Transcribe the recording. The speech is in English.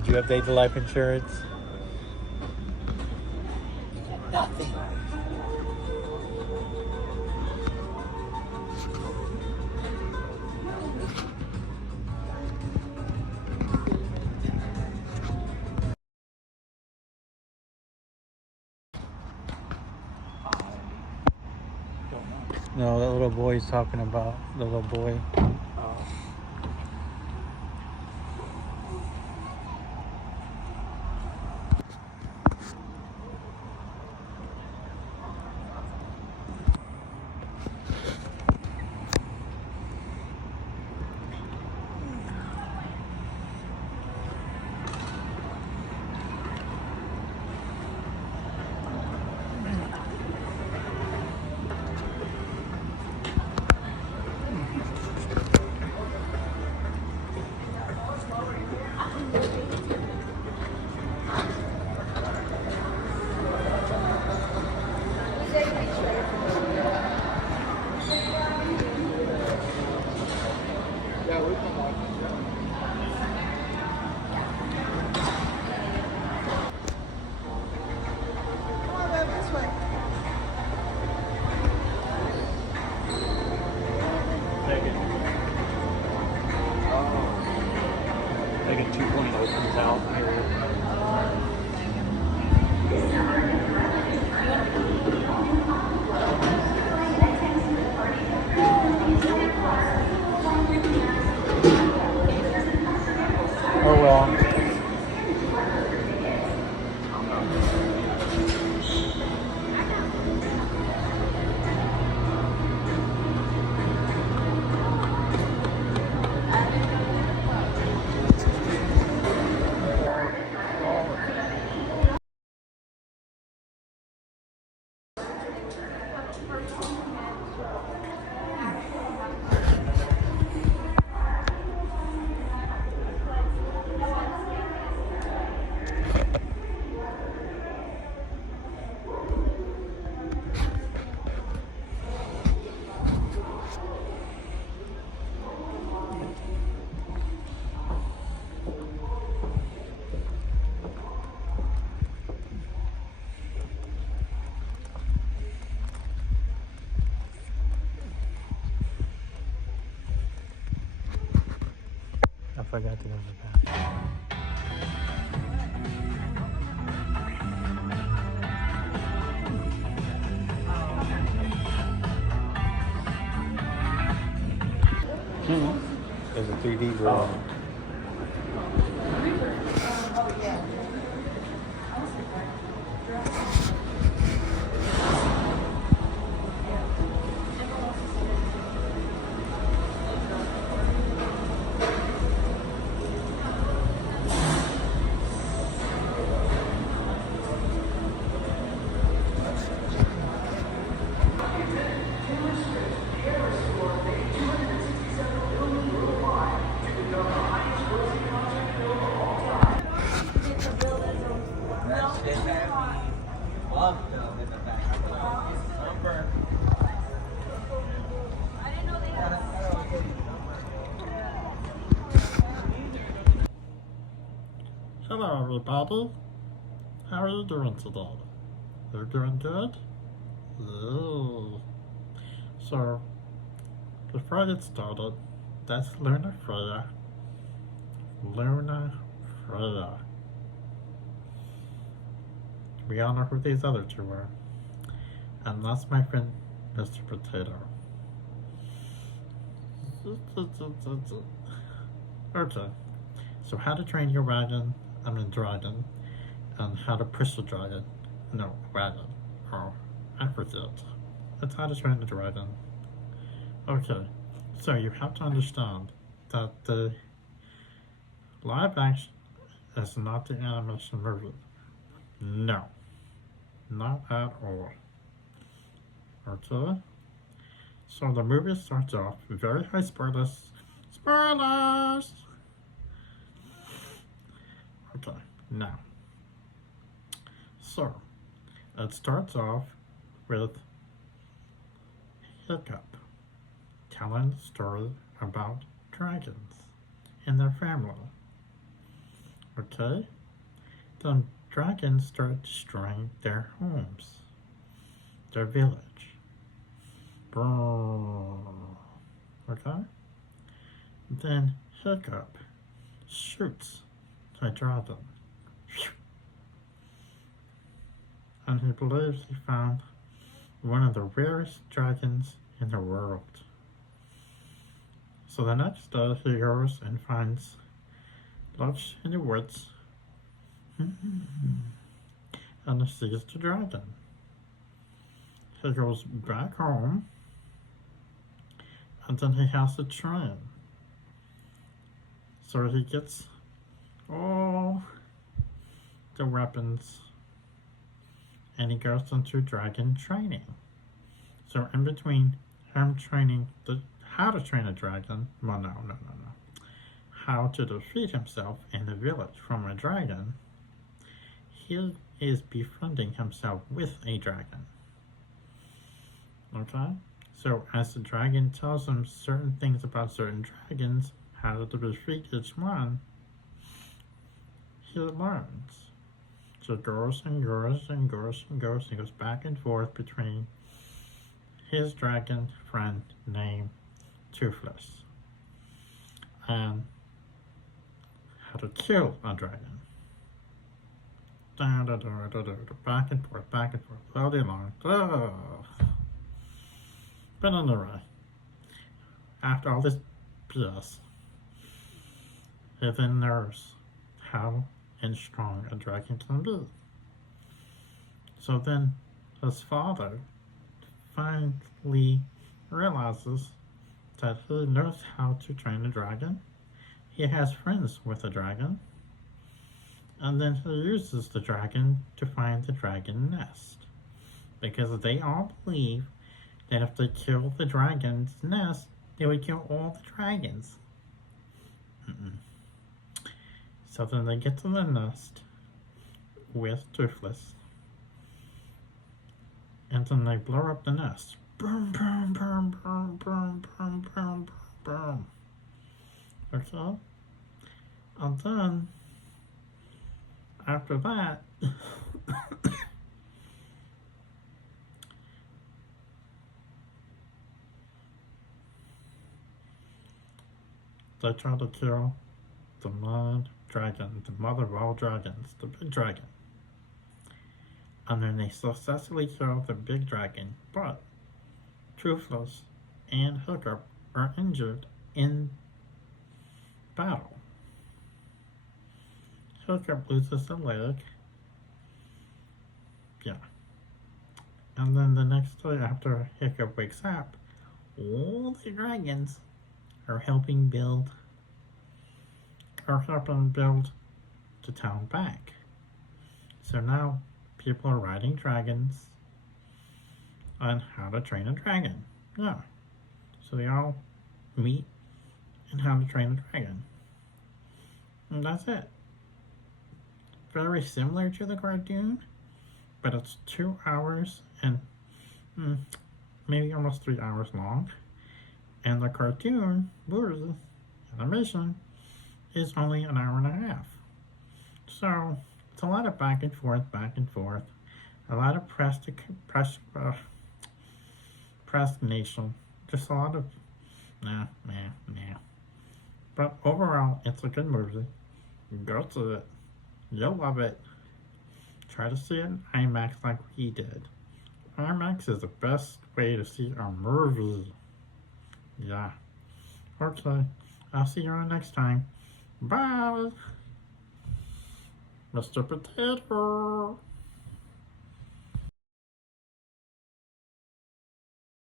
Did you update the life insurance? Nothing. No, that little boy's talking about the little boy. Taking 2.0 comes out here. Oh well. I forgot to go to the bathroom. There's a 3D room. Hello everybody, how are you doing today? You're doing good? Yay. So, before I get started, that's Luna Freya. Luna Freya. We all know who these other two are. And that's my friend, Mr. Potato. Okay, so how to train your dragon, and how to push the dragon. No, wagon. Oh, I forget. It's how to train the dragon. Okay, so you have to understand that the live action is not the animation movie. No, not at all. Okay? So the movie starts off very high spoilers. Spoilers! Okay, now. So, it starts off with Hiccup telling the story about dragons and their family. Okay? Then dragons start destroying their homes, their village. Brrr. Okay? Then Hiccup shoots the dragon. And he believes he found one of the rarest dragons in the world. So the next day he goes and finds Lodge in the woods and he sees the dragon. He goes back home and then he has to train. So he gets all the weapons and he goes into dragon training. So in between him training how to train a dragon, well no. How to defeat himself in the village from a dragon, he is befriending himself with a dragon. Okay? So as the dragon tells him certain things about certain dragons, how to defeat each one, he learns. So it goes and goes and goes and goes and goes back and forth between his dragon friend named Toothless and how to kill a dragon. Back and forth, all day long. But anyway, after all this BS, he then knows how and strong a dragon can be. So then his father finally realizes that he knows how to train a dragon. He has friends with a dragon. And then he uses the dragon to find the dragon nest. Because they all believe that if they kill the dragon's nest, they would kill all the dragons. So then they get to the nest with Toothless. And then they blow up the nest. Boom, boom, boom, boom, boom, boom, boom, boom. Okay? And then, after that, they try to kill the main dragon, the mother of all dragons, the big dragon. And then they successfully kill the big dragon, but Toothless and Hiccup are injured in battle. Hiccup loses a leg. Yeah. And then the next day after Hiccup wakes up, all the dragons are helping build the town back. So now people are riding dragons on how to train a dragon. Yeah. So they all meet and how to train a dragon. And that's it. Very similar to the cartoon, but it's 2 hours and maybe almost 3 hours long. And the cartoon version, animation, is only an hour and a half. So it's a lot of back and forth, a lot of procrastination, just a lot of nah. But overall, it's a good movie. Go to it. You'll love it. Try to see it in IMAX like we did. IMAX is the best way to see a movie. Yeah. Okay. I'll see you all next time. Bye. Mr. Potato.